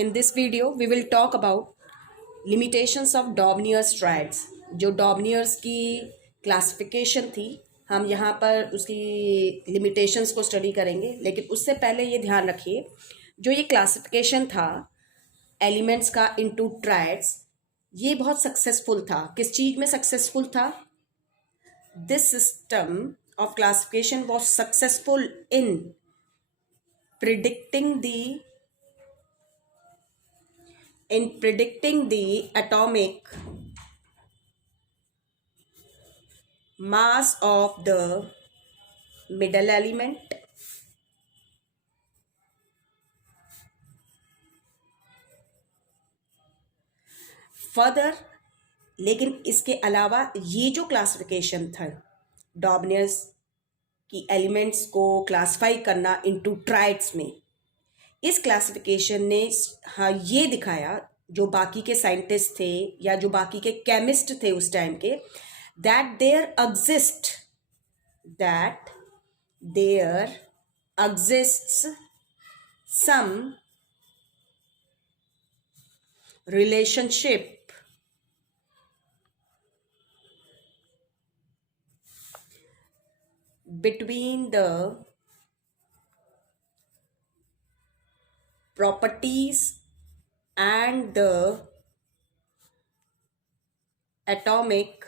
In this video, we will talk about limitations of Dobnier's triads. जो Dobnier's की classification थी, हम यहाँ पर उसकी लिमिटेशंस को स्टडी करेंगे, लेकिन उससे पहले ये ध्यान रखिए, जो ये क्लासिफिकेशन था एलिमेंट्स का इनटू ट्रायड्स, ये बहुत सक्सेसफुल था. किस चीज़ में सक्सेसफुल था? This system of classification was successful in predicting the atomic mass of the middle element, further. लेकिन इसके अलावा ये जो क्लासिफिकेशन था डॉबनियर्स की एलिमेंट्स को क्लासिफाई करना इनटू ट्राइड्स में, इस क्लासिफिकेशन ने हाँ ये दिखाया जो बाकी के साइंटिस्ट थे या जो बाकी के केमिस्ट थे उस टाइम के, that there exists some relationship between the properties and the atomic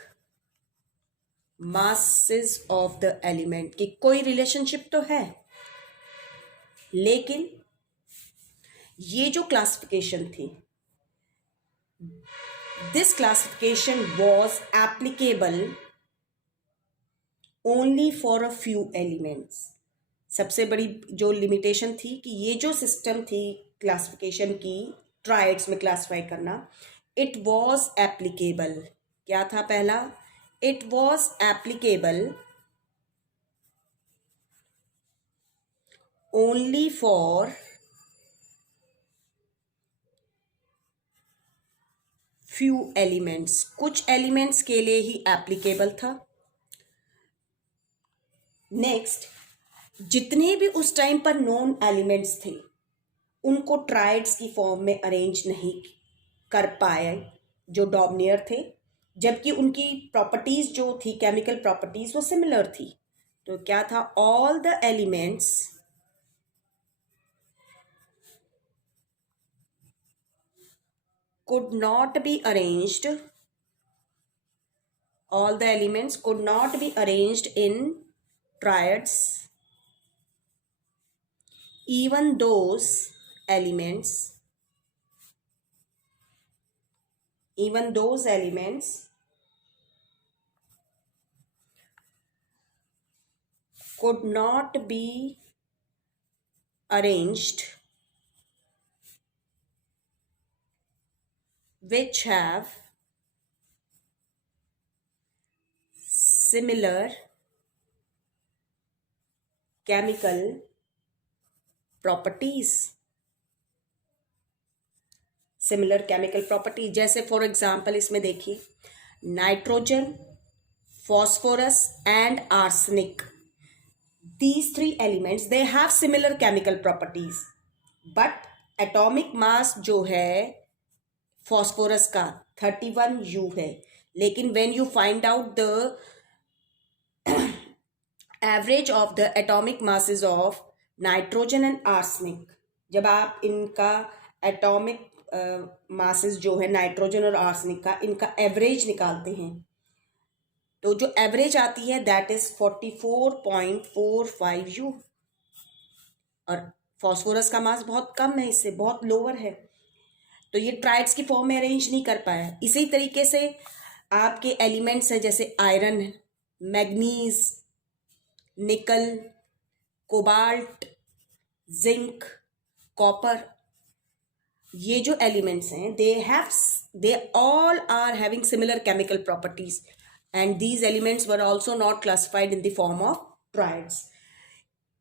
masses of the element. कि कोई रिलेशनशिप तो है, लेकिन ये जो क्लासिफिकेशन थी, this classification was applicable only for a few elements. सबसे बड़ी जो लिमिटेशन थी कि ये जो सिस्टम थी क्लासिफिकेशन की ट्राइड्स में क्लासिफाई करना, इट वॉज एप्लीकेबल. क्या था पहला? It was applicable only for few elements. कुछ एलिमेंट्स के लिए ही एप्लीकेबल था. नेक्स्ट, जितने भी उस टाइम पर नॉन एलिमेंट्स थे उनको ट्राइड्स की फॉर्म में अरेंज नहीं कर पाए जो डॉबनियर थे, जबकि उनकी प्रॉपर्टीज जो थी, केमिकल प्रॉपर्टीज, वो सिमिलर थी. तो क्या था? All the elements could not be arranged, all the elements could not be arranged in triads, even those elements could not be arranged which have similar chemical properties. Similar chemical property जैसे for example इसमें देखिए, nitrogen, phosphorus and arsenic. these three elements they have similar chemical properties, but atomic mass जो है phosphorus का 31U है. लेकिन when you find out the average of the atomic masses of nitrogen and arsenic, जब आप इनका atomic masses जो है नाइट्रोजन और आर्सेनिक का, इनका एवरेज निकालते हैं, तो जो एवरेज आती है दैट इज 44.45U. और फॉस्फोरस का मास बहुत कम है, इससे बहुत लोअर है, तो ये ट्राइड्स की फॉर्म में अरेंज नहीं कर पाया. इसी तरीके से आपके एलिमेंट्स हैं जैसे आयरन, मैग्नीज, निकल, कोबाल्ट, जिंक, कॉपर. ये जो एलिमेंट्स हैं they all are having similar chemical properties, and these elements were also not classified in the form of triads.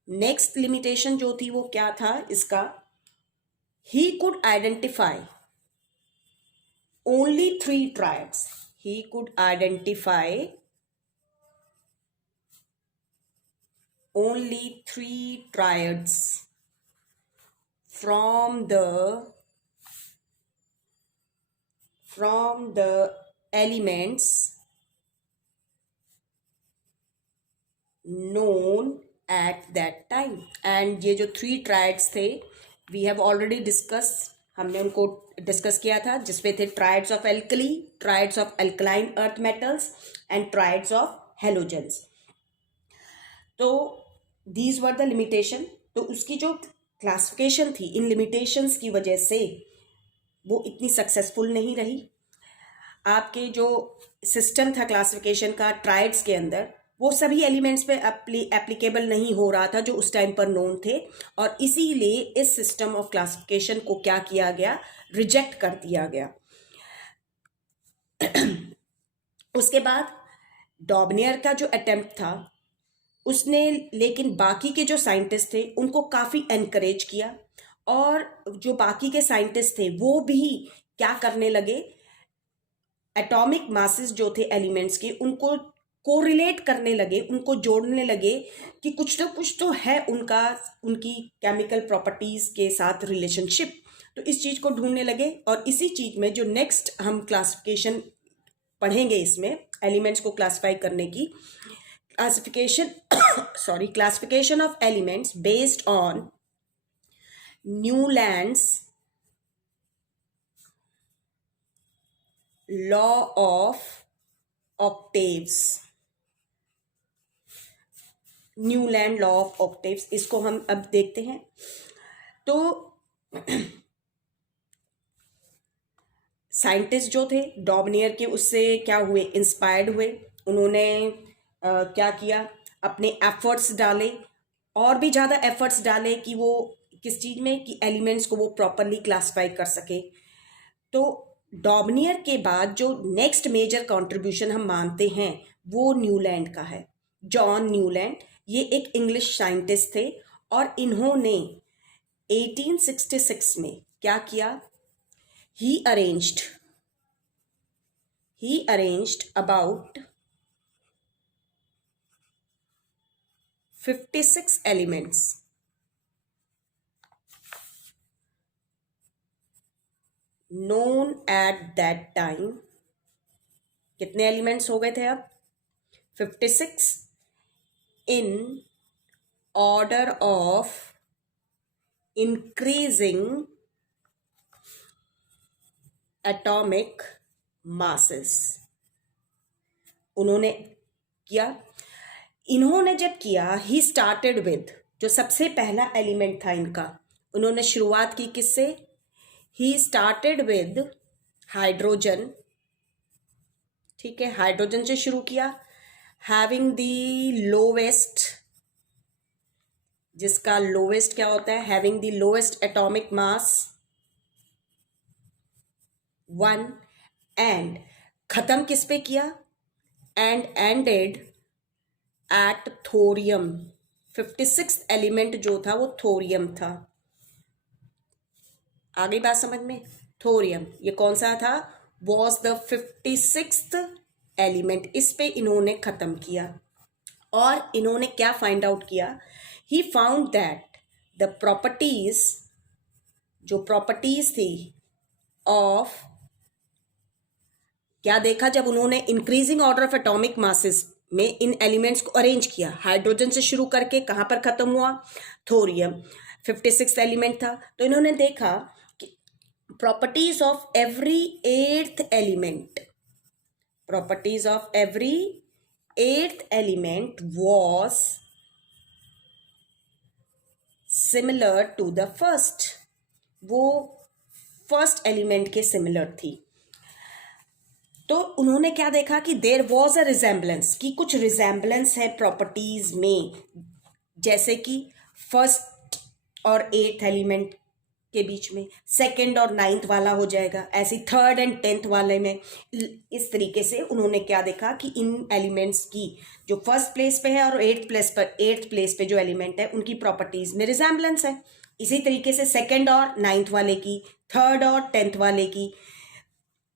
Next limitation जो थी वो क्या था इसका? he could identify only 3 triads. He could identify only 3 triads from the from the elements known at that time. and ये जो 3 triads थे we have already discussed, हमने उनको डिस्कस किया था, जिसपे थे triads of alkali, triads of alkaline earth metals and triads of halogens. तो दीज वर द लिमिटेशन. तो उसकी जो क्लासिफिकेशन थी इन लिमिटेशंस की वजह से वो इतनी सक्सेसफुल नहीं रही. आपके जो सिस्टम था क्लासिफिकेशन का ट्राइड्स के अंदर, वो सभी एलिमेंट्स पे एप्लीकेबल नहीं हो रहा था जो उस टाइम पर नोन थे, और इसीलिए इस सिस्टम ऑफ क्लासिफिकेशन को क्या किया गया, रिजेक्ट कर दिया गया. उसके बाद डॉबनियर का जो अटेम्प्ट था उसने, लेकिन बाकी के जो साइंटिस्ट थे उनको काफ़ी एनकरेज किया, और जो बाकी के साइंटिस्ट थे वो भी क्या करने लगे, एटॉमिक मासेस जो थे एलिमेंट्स के उनको कोरिलेट करने लगे, उनको जोड़ने लगे कि कुछ ना कुछ तो है उनकी केमिकल प्रॉपर्टीज के साथ रिलेशनशिप. तो इस चीज़ को ढूंढने लगे, और इसी चीज़ में जो नेक्स्ट हम क्लासिफिकेशन पढ़ेंगे इसमें एलिमेंट्स को क्लासिफाई करने की, classification of elements based on Newlands law of octaves. Newland law of octaves, इसको हम अब देखते हैं. तो साइंटिस्ट जो थे डॉबनियर के, उससे क्या हुए, इंस्पायर्ड हुए. उन्होंने क्या किया, अपने एफर्ट्स डाले, और भी ज़्यादा एफर्ट्स डाले कि वो किस चीज़ में, कि एलिमेंट्स को वो प्रॉपरली क्लासिफाई कर सके. तो डॉबनियर के बाद जो नेक्स्ट मेजर कंट्रीब्यूशन हम मानते हैं वो न्यूलैंड का है, जॉन न्यूलैंड. ये एक इंग्लिश साइंटिस्ट थे, और इन्होंने 1866 में क्या किया, he arranged about 56 elements known at that time. कितने एलिमेंट्स हो गए थे अब, 56, in order of increasing atomic masses. उन्होंने किया. इन्होंने जब किया, ही स्टार्टेड विद, जो सबसे पहला एलिमेंट था इनका, उन्होंने शुरुआत की किससे, ही स्टार्टेड विद हाइड्रोजन. ठीक है, हाइड्रोजन से शुरू किया. हैविंग द लोवेस्ट, जिसका लोवेस्ट क्या होता है, having the lowest atomic mass 1, and खत्म किस पे किया, and ended at thorium. 56 element जो था वो थोरियम था. आगे बात समझ में, थोरियम ये कौन सा था, वॉज द 56th एलिमेंट. इस पे इन्होंने खत्म किया, और इन्होंने क्या फाइंड आउट किया, he found that the properties, जो प्रॉपर्टीज थी ऑफ, क्या देखा जब उन्होंने increasing order of atomic masses में इन एलिमेंट्स को अरेंज किया, हाइड्रोजन से शुरू करके कहाँ पर खत्म हुआ, थोरियम. 56th एलिमेंट था. तो इन्होंने देखा कि properties of every 8th element, properties of every 8th element was similar to the first. वो फर्स्ट एलिमेंट के सिमिलर थी. तो उन्होंने क्या देखा कि देयर वॉज अ रिजेम्बलेंस, कि कुछ रिजेम्बलेंस है प्रॉपर्टीज में, जैसे कि फर्स्ट और 8th एलिमेंट के बीच में, सेकंड और 9th वाला हो जाएगा, ऐसे 3rd एंड 10th वाले में. इस तरीके से उन्होंने क्या देखा कि इन एलिमेंट्स की जो फर्स्ट प्लेस पे है और 8th प्लेस पे जो एलिमेंट है उनकी प्रॉपर्टीज में रिजेम्बलेंस है. इसी तरीके से सेकंड और 9th वाले की, 3rd और 10th वाले की.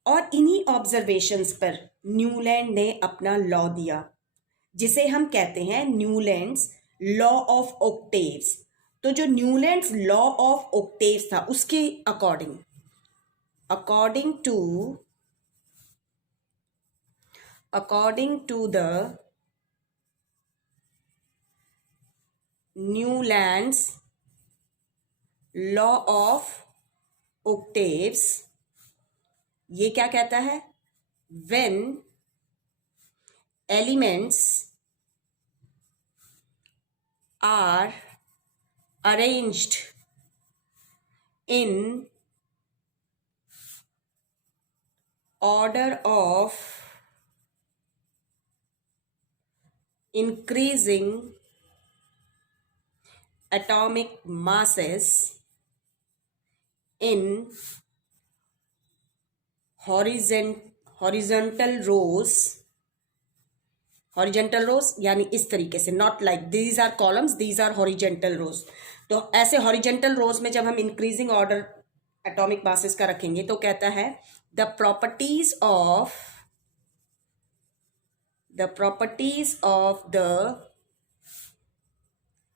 और इन्हीं ऑब्जर्वेशंस पर न्यूलैंड ने अपना लॉ दिया, जिसे हम कहते हैं न्यूलैंड्स लॉ ऑफ ऑक्टेव्स. तो जो न्यूलैंड्स लॉ ऑफ ऑक्टेव्स था, उसके according to according to the Newland's law of octaves, ये क्या कहता है? when elements are arranged in order of increasing atomic masses in horizontal rows यानी इस तरीके से, not like these are columns, these are horizontal rows. तो ऐसे हॉरिजेंटल रोज में जब हम इंक्रीजिंग ऑर्डर एटॉमिक मासेस का रखेंगे तो कहता है the properties of the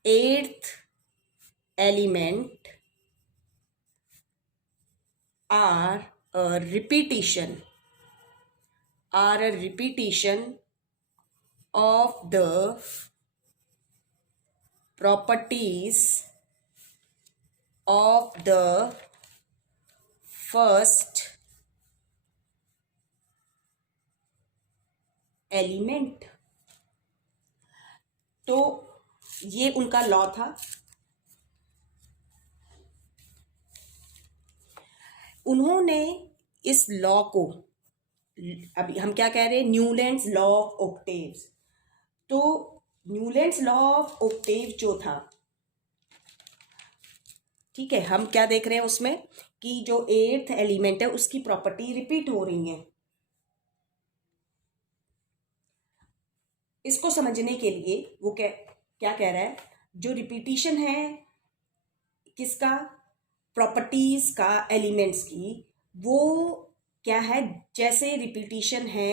eighth element are a repetition of the properties of the first element। तो ये उनका लॉ था। उन्होंने इस लॉ को, अभी हम क्या कह रहे हैं, न्यूलैंड्स लॉ ऑफ ऑक्टेव्स। तो न्यूलैंड्स लॉ ऑफ ऑक्टेव जो था, ठीक है, हम क्या देख रहे हैं उसमें कि जो एट्थ एलिमेंट है उसकी प्रॉपर्टी रिपीट हो रही है। इसको समझने के लिए वो क्या कह रहा है, जो रिपीटिशन है किसका, प्रॉपर्टीज का, एलिमेंट्स की, वो क्या है, जैसे रिपीटिशन है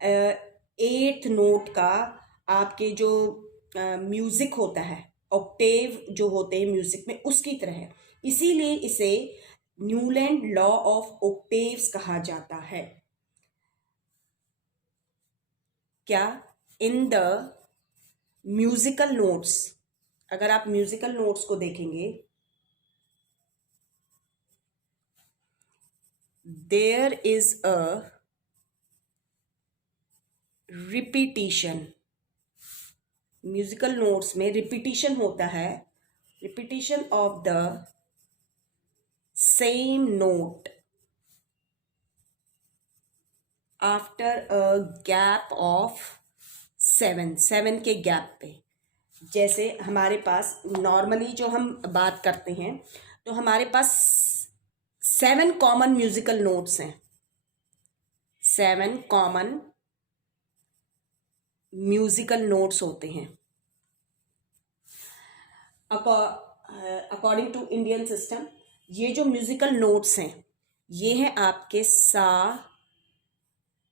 एट्थ नोट का आपके जो म्यूजिक होता है, ऑक्टेव जो होते हैं म्यूजिक में, उसकी तरह है। इसीलिए इसे न्यूलैंड लॉ ऑफ ऑक्टेव्स कहा जाता है। क्या, इन द म्यूजिकल नोट्स, अगर आप म्यूजिकल नोट्स को देखेंगे, there is a repetition, musical notes में रिपीटिशन होता है, repetition of the same note after a gap of 7 के गैप पे। जैसे हमारे पास नॉर्मली जो हम बात करते हैं तो हमारे पास 7 कॉमन म्यूजिकल नोट्स हैं, 7 कॉमन म्यूजिकल नोट्स होते हैं अकॉर्डिंग टू इंडियन सिस्टम। ये जो म्यूजिकल नोट्स हैं ये हैं आपके सा,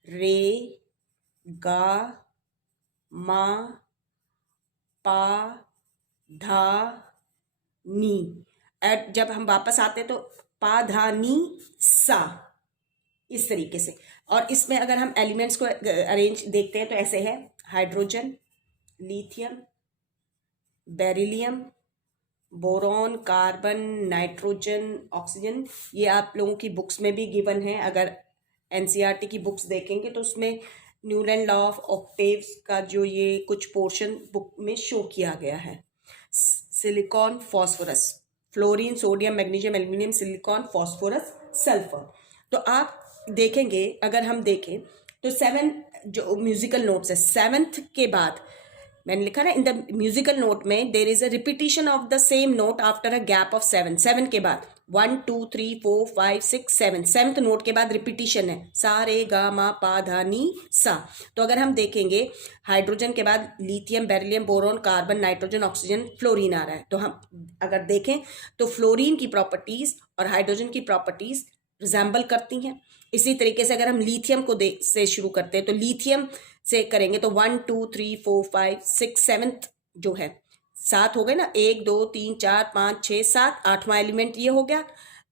रे, गा, मा, पा, धा, नी। जब हम वापस आते तो पा, धा, नी, सा, इस तरीके से। और इसमें अगर हम एलिमेंट्स को अरेंज देखते हैं तो ऐसे है, hydrogen, lithium, beryllium, boron, carbon, nitrogen, oxygen. ये आप लोगों की बुक्स में भी गिवन है, अगर एनसीईआरटी की बुक्स देखेंगे तो उसमें न्यूलैंड लॉ ऑफ ऑक्टेव्स का जो ये कुछ पोर्शन बुक में शो किया गया है। Silicon, phosphorus, fluorine, sodium, magnesium, aluminium, silicon, phosphorus, sulphur. तो आप देखेंगे, अगर हम देखें तो 7 जो म्यूजिकल नोट्स है, 7th के बाद मैंने लिखा ना, इन द म्यूजिकल नोट में there is a repetition of the same note after a gap of 7 के बाद 1 2 3 4 5 6 7, 7th नोट के बाद रिपीटिशन है, सा, रे, गा, मा, पा, धा, नी, सा। तो अगर हम देखेंगे हाइड्रोजन के बाद lithium, beryllium, boron, carbon, nitrogen, oxygen, fluorine आ रहा है। तो हम अगर देखें तो फ्लोरीन की प्रॉपर्टीज और हाइड्रोजन की प्रॉपर्टीज रिजेंबल करती हैं। इसी तरीके से अगर हम लिथियम को से शुरू करते हैं तो लिथियम से करेंगे तो 1 2 3 4 5 6 7th जो है, 7 हो गए ना, 1 2 3 4 5 6 7, 8वां एलिमेंट ये हो गया।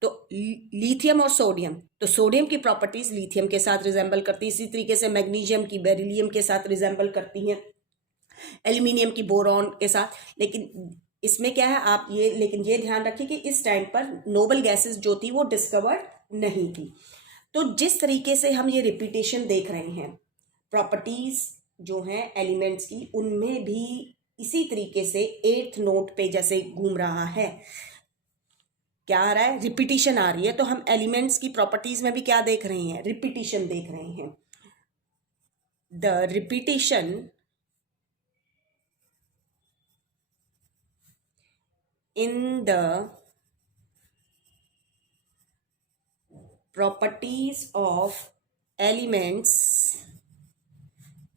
तो लिथियम और सोडियम, तो सोडियम की प्रॉपर्टीज लिथियम के साथ रिजेंबल करती है, इसी तरीके से मैग्नीशियम की बेरिलियम के साथ रिजेंबल करती हैं, एल्यूमिनियम की बोरॉन के साथ। लेकिन इसमें क्या है, आप ये लेकिन ये ध्यान रखिए कि इस टाइम पर नोबल गैसेस जो थी वो डिस्कवर्ड नहीं थी। तो जिस तरीके से हम ये रिपीटेशन देख रहे हैं प्रॉपर्टीज जो हैं एलिमेंट्स की, उनमें भी इसी तरीके से 8th नोट पे जैसे घूम रहा है, क्या आ रहा है, रिपीटिशन आ रही है। तो हम एलिमेंट्स की प्रॉपर्टीज में भी क्या देख रहे हैं, रिपीटिशन देख रहे हैं। The repetition in the properties of elements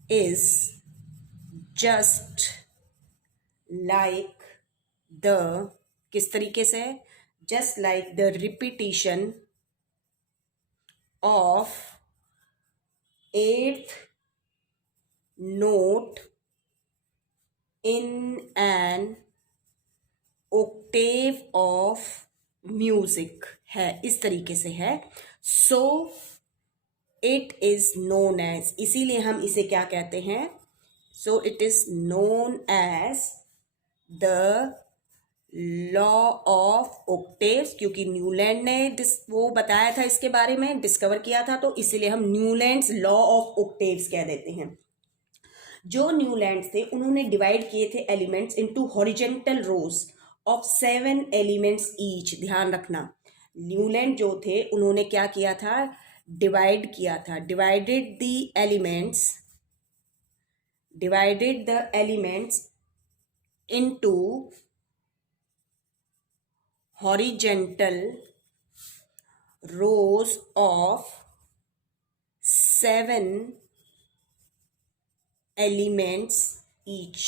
is just like the, किस तरीके से, just like the repetition of 8th note in an octave of music है, इस तरीके से है। So it is known as, इसीलिए हम इसे क्या कहते हैं, so it is known as the law of octaves, क्योंकि न्यूलैंड ने वो बताया था, इसके बारे में डिस्कवर किया था, तो इसीलिए हम न्यूलैंड्स लॉ ऑफ ओक्टेव्स कह देते हैं। जो न्यूलैंड्स थे उन्होंने डिवाइड किए the elements into horizontal rose of 7 elements each. ध्यान रखना, न्यूलैंड जो थे उन्होंने क्या किया था, डिवाइड किया था, divided the elements into horizontal rows of 7 elements each।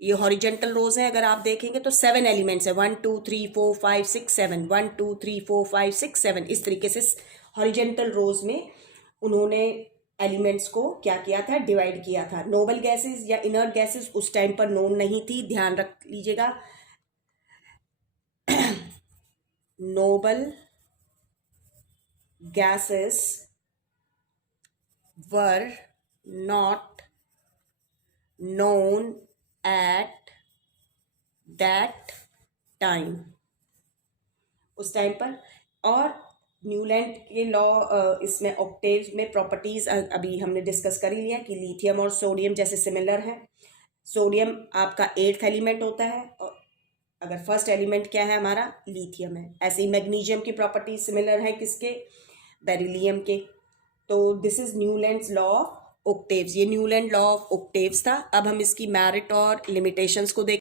ये हॉरिजेंटल रोज है, अगर आप देखेंगे तो 7 एलिमेंट्स है, 1 2 3 4 5 6 7, 1 2 3 4 5 6 7, इस तरीके से हॉरिजेंटल रोज में उन्होंने एलिमेंट्स को क्या किया था, डिवाइड किया था। नोबल गैसेस या इनर्ट गैसेस उस टाइम पर नोन नहीं थी, ध्यान रख लीजिएगा। noble gases were not known at that time, उस टाइम पर। और न्यूलैंड के लॉ, इसमें ऑक्टेव्स में प्रॉपर्टीज अभी हमने डिस्कस कर ही लिया कि लिथियम और सोडियम जैसे सिमिलर हैं। सोडियम आपका 8th एलिमेंट होता है, और अगर फर्स्ट एलिमेंट क्या है हमारा, लिथियम है। ऐसे ही मैग्नीशियम की प्रॉपर्टीज सिमिलर है किसके, बेरिलियम के। तो this is Newlands law of octaves, ये न्यूलैंड लॉ ऑफ ओक्टेव्स था। अब हम इसकी मेरिट और लिमिटेशंस को देख